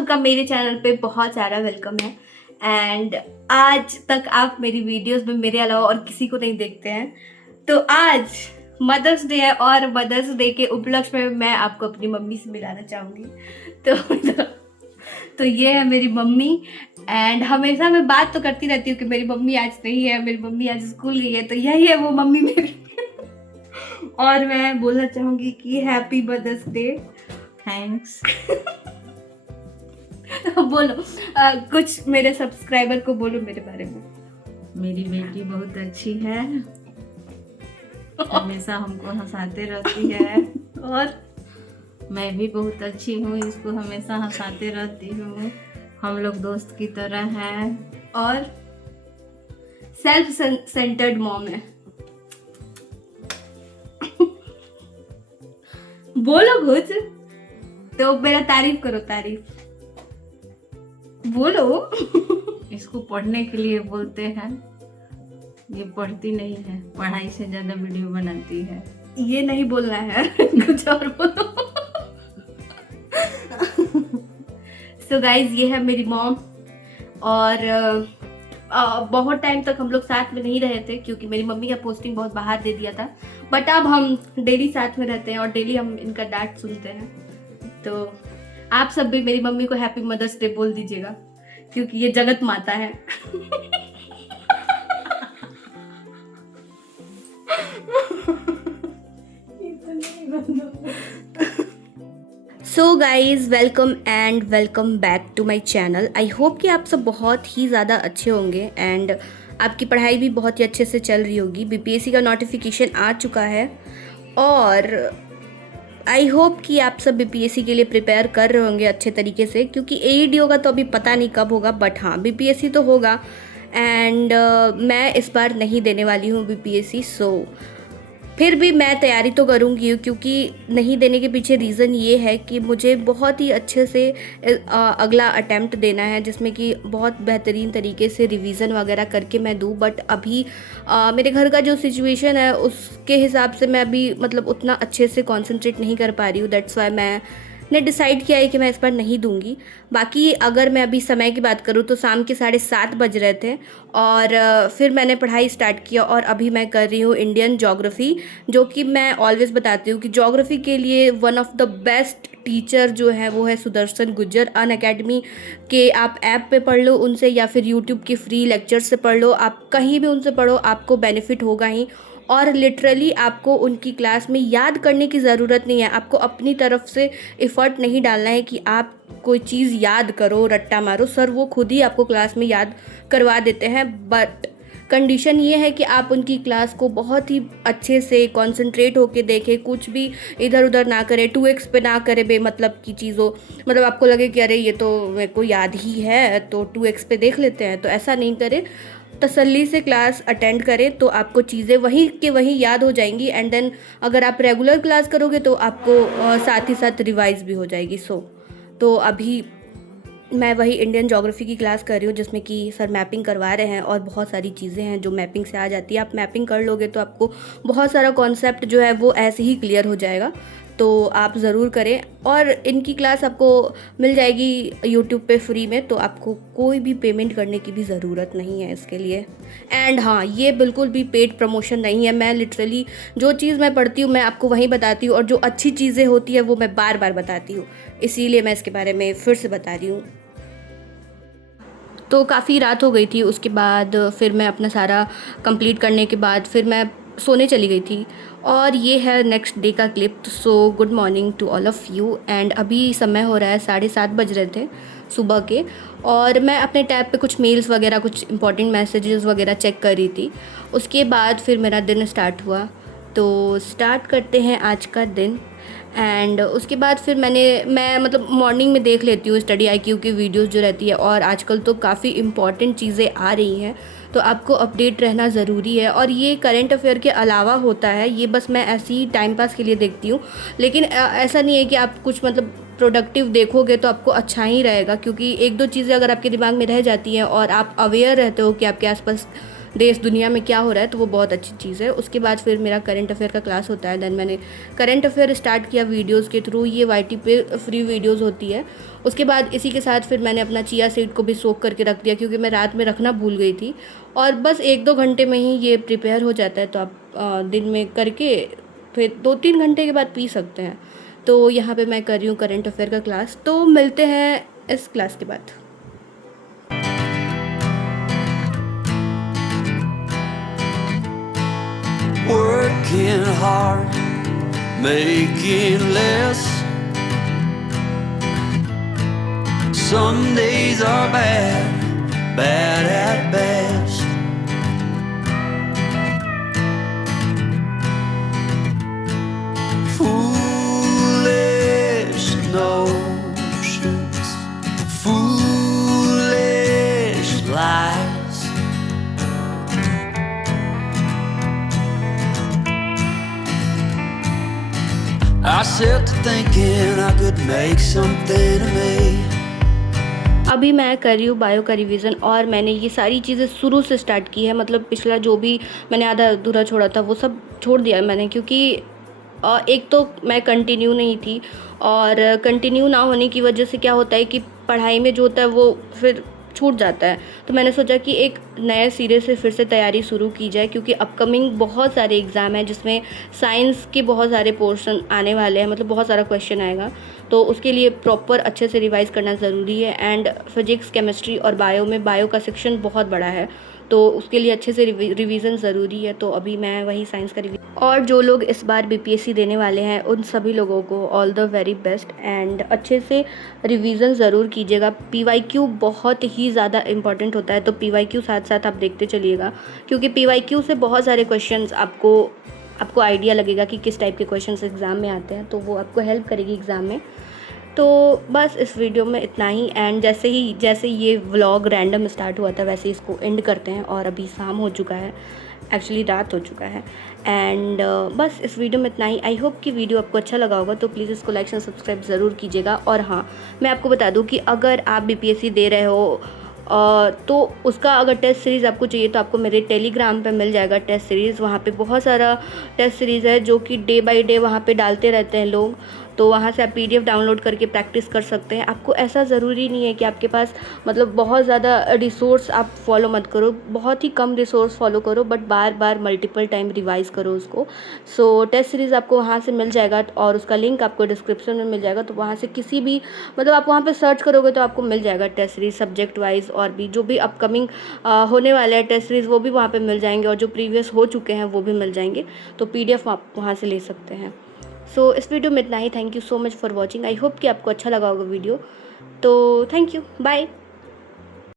सबका मेरे चैनल पे बहुत सारा वेलकम है। एंड आज तक आप मेरी वीडियोस में मेरे अलावा और किसी को नहीं देखते हैं, तो आज मदर्स डे है और मदर्स डे के उपलक्ष्य में मैं आपको अपनी मम्मी से मिलाना चाहूँगी। तो ये है मेरी मम्मी। एंड हमेशा मैं बात तो करती रहती हूँ कि मेरी मम्मी आज नहीं है, मेरी मम्मी आज स्कूल गई है, तो यही है वो मम्मी मेरी। और मैं बोलना चाहूँगी कि हैप्पी मदर्स डे। थैंक्स। बोलो कुछ मेरे सब्सक्राइबर को बोलो मेरे बारे में। मेरी बेटी बहुत अच्छी है, हमेशा हमको हंसाते रहती है और मैं भी बहुत अच्छी हूँ, इसको हमेशा हंसाते रहती हूँ। हम लोग दोस्त की तरह हैं। और सेल्फ सेंटर्ड मॉम है। बोलो कुछ तो मेरा तारीफ करो, तारीफ बोलो। इसको पढ़ने के लिए बोलते हैं, ये पढ़ती नहीं है, पढ़ाई से ज्यादा वीडियो बनाती है। ये नहीं बोलना है, कुछ और बोलो। सो गाइज, ये है मेरी मॉम। और बहुत टाइम तक हम लोग साथ में नहीं रहे थे क्योंकि मेरी मम्मी का पोस्टिंग बहुत बाहर दे दिया था, बट अब हम डेली साथ में रहते हैं और डेली हम इनका डांट सुनते हैं। तो आप सब भी मेरी मम्मी को हैप्पी मदर्स डे बोल दीजिएगा क्योंकि ये जगत माता है। So guys, welcome and welcome back to my channel. I hope कि आप सब बहुत ही ज़्यादा अच्छे होंगे एंड आपकी पढ़ाई भी बहुत ही अच्छे से चल रही होगी। बीपीएससी का नोटिफिकेशन आ चुका है और आई होप कि आप सब बीपीएससी के लिए प्रिपेयर कर रहे होंगे अच्छे तरीके से, क्योंकि एईडी होगा तो अभी पता नहीं कब होगा, बट हाँ बीपीएससी तो होगा। एंड मैं इस बार नहीं देने वाली हूँ बीपीएससी, सो फिर भी मैं तैयारी तो करूँगी, क्योंकि नहीं देने के पीछे रीज़न ये है कि मुझे बहुत ही अच्छे से अगला अटेम्प्ट देना है जिसमें कि बहुत बेहतरीन तरीके से रिवीजन वगैरह करके मैं दूँ। बट अभी मेरे घर का जो सिचुएशन है उसके हिसाब से मैं अभी मतलब उतना अच्छे से कॉन्सेंट्रेट नहीं कर पा रही हूँ। दैट्स वाई मैंने डिसाइड किया है कि मैं इस बार नहीं दूंगी। बाकी अगर मैं अभी समय की बात करूँ तो शाम के 7:30 बज रहे थे और फिर मैंने पढ़ाई स्टार्ट किया और अभी मैं कर रही हूँ इंडियन ज्योग्राफी, जो कि मैं ऑलवेज़ बताती हूँ कि ज्योग्राफी के लिए one of the best teacher जो है वो है सुदर्शन गुज्जर। अनअकैडमी के आप ऐप पे पढ़ लो उनसे, या फिर यूट्यूब के फ्री लेक्चर से पढ़ लो, आप कहीं भी उनसे पढ़ो आपको बेनिफिट होगा ही। और लिटरली आपको उनकी क्लास में याद करने की ज़रूरत नहीं है, आपको अपनी तरफ से एफ़र्ट नहीं डालना है कि आप कोई चीज़ याद करो, रट्टा मारो। सर वो खुद ही आपको क्लास में याद करवा देते हैं, बट कंडीशन ये है कि आप उनकी क्लास को बहुत ही अच्छे से कंसंट्रेट होके देखें, कुछ भी इधर उधर ना करें, 2x पे ना करें बेमतलब की चीज़ों, मतलब आपको लगे कि अरे ये तो मेरे को याद ही है तो 2x पे देख लेते हैं, तो ऐसा नहीं करें। तसल्ली से क्लास अटेंड करें तो आपको चीज़ें वहीं के वहीं याद हो जाएंगी। एंड देन अगर आप रेगुलर क्लास करोगे तो आपको साथ ही साथ रिवाइज भी हो जाएगी। तो अभी मैं वही इंडियन ज्योग्राफी की क्लास कर रही हूँ जिसमें कि सर मैपिंग करवा रहे हैं और बहुत सारी चीज़ें हैं जो मैपिंग से आ जाती है। आप मैपिंग कर लोगे तो आपको बहुत सारा कॉन्सेप्ट जो है वो ऐसे ही क्लियर हो जाएगा, तो आप ज़रूर करें। और इनकी क्लास आपको मिल जाएगी यूट्यूब पे फ्री में, तो आपको कोई भी पेमेंट करने की भी ज़रूरत नहीं है इसके लिए। एंड हाँ, ये बिल्कुल भी पेड प्रमोशन नहीं है, मैं लिटरली जो चीज़ मैं पढ़ती हूँ मैं आपको वहीं बताती हूँ और जो अच्छी चीज़ें होती है वो मैं बार बार बताती हूँ, इसीलिए मैं इसके बारे में फिर से बता रही हूँ। तो काफ़ी रात हो गई थी, उसके बाद फिर मैं अपना सारा कंप्लीट करने के बाद फिर मैं सोने चली गई थी। और ये है नेक्स्ट डे का clip. So good morning to all of you. And अभी समय हो रहा है 7:30 बज रहे थे सुबह के, और मैं अपने टैब पे कुछ मेल्स वगैरह, कुछ इंपॉर्टेंट मैसेजेस वगैरह चेक कर रही थी। उसके बाद फिर मेरा दिन स्टार्ट हुआ, तो स्टार्ट करते हैं आज का दिन। एंड उसके बाद फिर मैं मतलब मॉर्निंग में देख लेती हूँ स्टडी IQ की वीडियोस जो रहती है, और आजकल तो काफ़ी इम्पॉर्टेंट चीज़ें आ रही हैं, तो आपको अपडेट रहना ज़रूरी है। और ये करंट अफेयर के अलावा होता है, ये बस मैं ऐसे ही टाइम पास के लिए देखती हूँ, लेकिन ऐसा नहीं है कि आप कुछ मतलब प्रोडक्टिव देखोगे तो आपको अच्छा ही रहेगा, क्योंकि एक दो चीज़ें अगर आपके दिमाग में रह जाती हैं और आप अवेयर रहते हो कि आपके आसपास देश दुनिया में क्या हो रहा है, तो वो बहुत अच्छी चीज़ है। उसके बाद फिर मेरा करंट अफेयर का क्लास होता है। देन मैंने करंट अफेयर स्टार्ट किया वीडियोस के थ्रू। ये YT पे फ्री वीडियोस होती है। उसके बाद इसी के साथ फिर मैंने अपना चिया सीड को भी सोक करके रख दिया, क्योंकि मैं रात में रखना भूल गई थी। और बस 1-2 घंटे में ही ये प्रिपेयर हो जाता है, तो आप दिन में करके फिर 2-3 घंटे के बाद पी सकते हैं। तो यहाँ पे मैं कर रही हूँ करंट अफेयर का क्लास। तो मिलते हैं इस क्लास के बाद। Working hard, making less. Some days are bad, bad at best. Foolish notions, foolish lies. I set to thinking I could make something of me. अभी मैं कर रही हूँ बायो का रिवीजन, और मैंने ये सारी चीज़ें शुरू से स्टार्ट की है। मतलब पिछला जो भी मैंने आधा अधूरा छोड़ा था वो सब छोड़ दिया है मैंने, क्योंकि एक तो मैं कंटिन्यू नहीं थी, और कंटिन्यू ना होने की वजह से क्या होता है कि पढ़ाई में जो होता है वो फिर छूट जाता है। तो मैंने सोचा कि एक नए सिरे से फिर से तैयारी शुरू की जाए, क्योंकि अपकमिंग बहुत सारे एग्ज़ाम हैं जिसमें साइंस के बहुत सारे पोर्शन आने वाले हैं, मतलब बहुत सारा क्वेश्चन आएगा। तो उसके लिए प्रॉपर अच्छे से रिवाइज़ करना ज़रूरी है। एंड फिजिक्स, केमिस्ट्री और बायो में बायो का सेक्शन बहुत बड़ा है, तो उसके लिए अच्छे से रिवीजन ज़रूरी है। तो अभी मैं वही साइंस का और जो लोग इस बार BPSC देने वाले हैं उन सभी लोगों को all the very best, and अच्छे से रिवीजन ज़रूर कीजिएगा। PYQ बहुत ही ज़्यादा इंपॉर्टेंट होता है, तो PYQ साथ साथ आप देखते चलिएगा, क्योंकि PYQ से बहुत सारे क्वेश्चंस आपको आइडिया लगेगा कि किस टाइप के क्वेश्चंस एग्ज़ाम में आते हैं, तो वो आपको हेल्प करेगी एग्ज़ाम में। तो बस इस वीडियो में इतना ही। एंड जैसे ये व्लॉग रैंडम स्टार्ट हुआ था वैसे इसको एंड करते हैं। और अभी शाम हो चुका है, एक्चुअली रात हो चुका है। एंड बस इस वीडियो में इतना ही। आई होप कि वीडियो आपको अच्छा लगा होगा, तो प्लीज़ इसको लाइक एंड सब्सक्राइब ज़रूर कीजिएगा। और हाँ, मैं आपको बता दूं कि अगर आप BPSC दे रहे हो तो उसका अगर टेस्ट सीरीज़ आपको चाहिए तो आपको मेरे टेलीग्राम पे मिल जाएगा टेस्ट सीरीज़। वहाँ पे बहुत सारा टेस्ट सीरीज़ है जो कि डे बाय डे वहाँ पे डालते रहते हैं लोग, तो वहाँ से आप PDF डाउनलोड करके प्रैक्टिस कर सकते हैं। आपको ऐसा ज़रूरी नहीं है कि आपके पास मतलब बहुत ज़्यादा रिसोर्स आप फॉलो मत करो, बहुत ही कम रिसोर्स फॉलो करो, but bar bar multiple time revise करो उसको। सो टेस्ट सीरीज़ आपको वहाँ से मिल जाएगा, और उसका लिंक आपको डिस्क्रिप्शन में मिल जाएगा। तो वहाँ से किसी भी मतलब आप वहाँ पे सर्च करोगे तो आपको मिल जाएगा टेस्ट सीरीज़ सब्जेक्ट वाइज, और भी जो भी अपकमिंग होने वाले हैं टेस्ट सीरीज़ वो भी वहाँ पे मिल जाएंगे, और जो प्रीवियस हो चुके हैं वो भी मिल जाएंगे। तो PDF आप वहाँ से ले सकते हैं। सो इस वीडियो में इतना ही। Thank you so much for watching. I hope कि आपको अच्छा लगा होगा वीडियो। तो थैंक यू, बाय।